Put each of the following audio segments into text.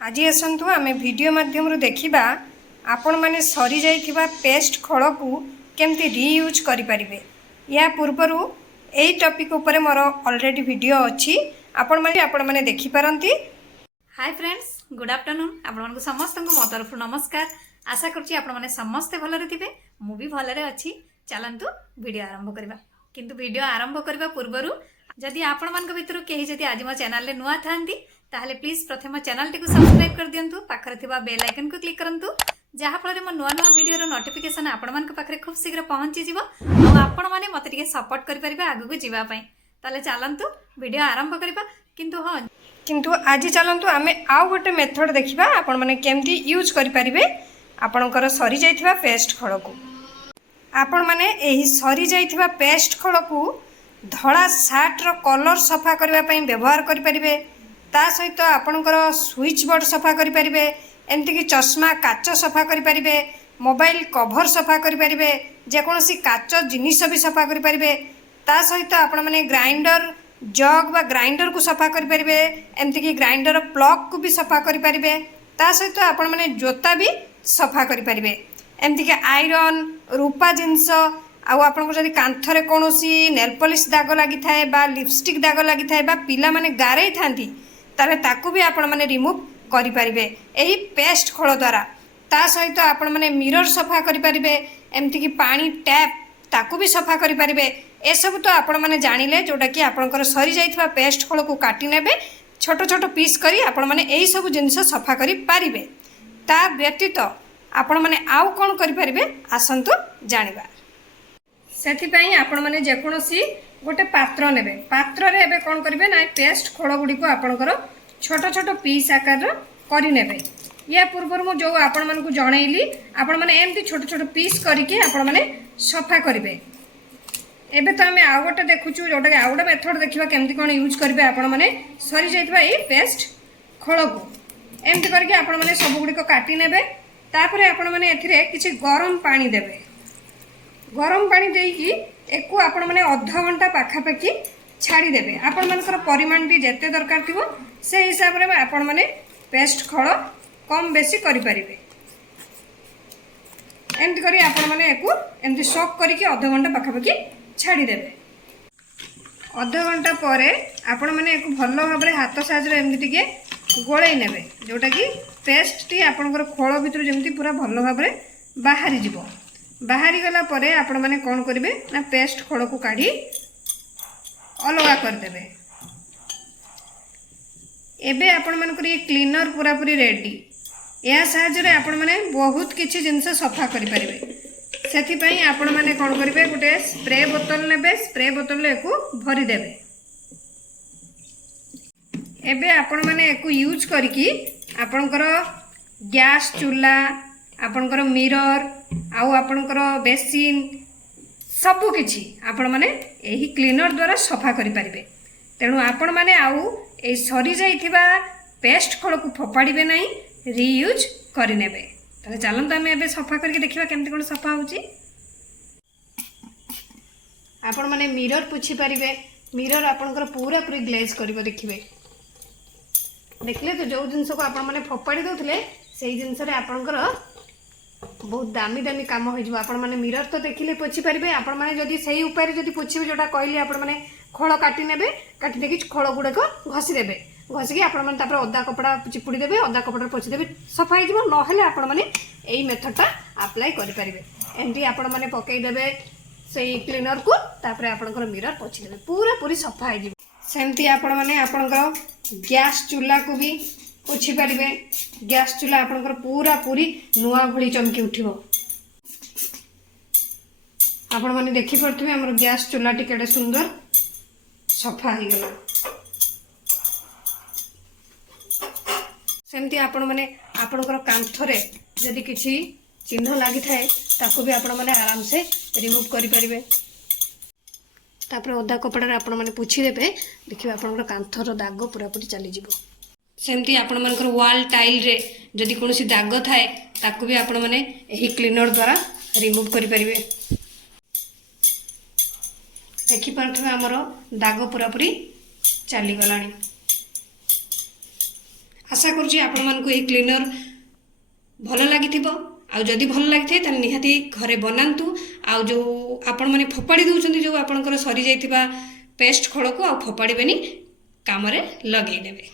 आज आसतु आम वीडियो माध्यम देखा आपण मैंने सरी जाइथिबा पेस्ट खड़ को केमती रीयूज करें। या पूर्वर यही टॉपिक उपर मोर ऑलरेडी वीडियो अच्छी आपण मैंने देखिपारती। Hi friends, good afternoon. आपण समस्त मो तरफ नमस्कार। आशा करुँची आपण मैंने समस्ते भलरे थे, मु भी भलरे अच्छी। चलतु वीडियो आरंभ करवा। किंतु वीडियो आरंभ करने पूर्वर जदि आपण मान भितर कहीं जदि आज मो चैनल नुआ था ताहले प्लीज प्रथम चैनल टी सब्सक्राइब कर दिंतु, पाखरे थिबा बेल आइकन को क्लिक करंतु, जहाँ फल मो नुआ नुआ वीडियो नोटिफिकेशन आपण मान पाखरे खूब शीघ्र पहुँची जिवो और आपण माने मते टिके सपोर्ट करि परिबे आगु जीवा पई। ताले चलंतु वीडियो आरंभ करबा। किंतु आज चलतु आम आउ गोटे मेथड देखा आपण मैंने केमती यूज करें आपणकर सरी जाइथिबा पेस्ट खड़ को। आपण मैंने यही सरी जाइथिबा पेस्ट खड़ को धड़ा सार्ट रो कलर सफा करबा पई व्यवहार करें। ता सहित आपणकर स्विच बोर्ड सफा करें, एमती कि चश्मा काच सफा करें, मोबाइल कभर सफा करें, जेकोसी काच जिनिस भी सफा करें। ता सहित आपण मैंने ग्राइंडर जग बा ग्राइंडर को सफा करें, एमती कि ग्राइंडर प्लग को भी सफा करें। ता सहित आपण मैंने जोता भी सफा करें, एमती कि आयरन रूपा जिनस आपको जब कांथरे कौन नेल पॉलिश दाग लगी थाए बा लिपस्टिक दाग लगी थाए बा पिला माने गारे थांती ताले ताकू भी आपण माने रिमूव करि परिबे एही पेस्ट खड़ द्वारा। ता सहित आपण माने मिरर सफा करि परिबे, एमती कि पानी टैप ताकू भी सफा करि परिबे। ए सब तो आपण माने जानिले जोटा कि आपनकर सरी जाइथिबा पेस्ट खड़ को काटी नेबे, छोट छोट पीस करी आपण माने एही सब जिंस सफा करि परिबे। ता व्यतीत आपण माने आउ कोन करि परिबे आसंतु जानिबा। सेथिपई आपण माने जेकोसी गोटे पात्र नेबे, पात्र रे एबे कोन करिवे ना पेस्ट खड़ गुडी को आपनकर छोट छोट पीस आकार करि नेबे। या पूर्वर मु जो आपण मन को जणैली आपण माने एमती छोट छोट पीस करिके आपण माने सफा करिवे। एबे तो आमे आ गोटे देखुछु जोटा आ गोटे मेथड देखिबा केमती कोन यूज करिवे आपण माने सरी जाइतबा ए पेस्ट खड़ को एमती करके आपण माने सब गुडी को काटी नेबे। तापरे आपण माने एथिरे किछि गरम पानी देबे। गरम पानी देकी एको आपण माने आधा घंटा पाखापाखि छाड़ी देबे। आपण मानकर परिमाण टी जेते दरकार थिबो से हिसाब रे आपण माने पेस्ट खड़ कम बेसी करि परिबे। एमती करी आपण माने एको एमती सॉक करके आधा घंटा पाखापाखि छाड़ी देबे। आधा घंटा परे आपण माने एको भलो भाबरे हाथ साहाय्य एमती टिके गोळै नेबे, जोटा कि पेस्ट टी आपनकर खोल भितर जेमती पूरा भलो भाबरे बाहरी जिवो। बाहरी गला परे आपण माने कोन करिवे ना पेस्ट खड़ को काढी अलगा कर देबे। एबे आपण मानकर ये क्लीनर पूरा पूरी रेडी। या साहाय्य रे आपण माने बहुत किछि जिंस सफा करि परिबे। सेथि पई आपण माने कोन करिवे गुटे स्प्रे बोतल नेबे, स्प्रे बोतल ले को भरी देबे। एबे आपण माने एको यूज करिकी आपनकर गैस चूल्हा आपनकर मिरर आउ आपनकर बेसिन सबु किछि आपण माने एही क्लीनर द्वारा सफा करि परिबे। तेणु आपण माने आउ ए सरी जाइथिबा पेस्ट खड़ को फोपाड़ीबे नहीं, रीयूज करि नेबे। ताले चलंत आमे एबे सफा करके देखिबा केमती कोन सफा होउची। आपण माने मिरर पुछि परिबे, मिरर आपनकर पूरा पूरी ग्लेज करिवो देखिबे। देखले तो जो जिंस को आपण माने फोपाड़ी दउथले सेही जिंस रे आपनकर बहुत दामी दामी काम हो जाए। आपण माने मिरर तो देखिले पोछि परिबे। आपण माने जदि सही उपाय जदि पोछिबे जोटा कहली आपण माने खड़ काटी नेबे, काटी देकी खड़ गुडे को घसी देबे। घसिकी आपण माने तापर ओदा कपड़ा चिपुड़ी देबे, ओदा कपड़ा पोछि देबे, सफा हो जिवो। नहेले आपण माने एई मेथडटा अप्लाई करि परिबे। एंटी आपण माने पकई देबे सही क्लीनर को, तापर आपनकर मिरर पोछि देबे, पूरा पूरी सफा हो जिवो। सेमती आपण माने आपनकर गैस चूल्हा को भी पोछि परिबे। गैस चूल्हा आपनकर पूरा पूरी नुआ भली चमकी उठिबो। आपण माने देखि परथिबे हमर गैस चूल्हा टी केडे सुंदर सफा हो गला। सेमती आपण माने आपनकर कांथरे जदि किछि चिन्ह लागि थाए ताको भी आपण माने आराम से रिमूव करि परिबे। तापर ओदा कपड़ा रे आपण माने पोछि देबे, देखिबे आपनकर कांथर दाग पूरा पूरी चली जिवो। सेमती आपण मानकर वॉल टाइल रे जदि कोनोसी दाग थाए ताकू भी आपण माने एही क्लीनर द्वारा रिमूव करि परिबे। देखि परथबे हमरो दाग पूरा पूरी चली गलानी। आशा करुँच आपण मानक ये क्लीनर भल लगी आउ जदि भल लगी था निहाती घरे बनातु आउ जो आपण मैंने फोपाड़ी दौरान जो आपंकर सरी जाइथिबा पेस्ट खड़ को आउ फोपाड़बेनी काम लगेदेवे।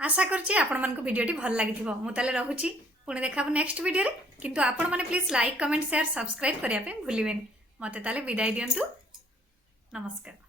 आशा करछि आपण मानक भिडियोटी भल लागिथिबो। मु ताले रहुछि पुणी देखाबो नेक्स्ट वीडियो रे। किंतु आपण माने please like comment share subscribe करिया पे भूलिबेनी। मते ताले विदाय दियंतु। नमस्कार।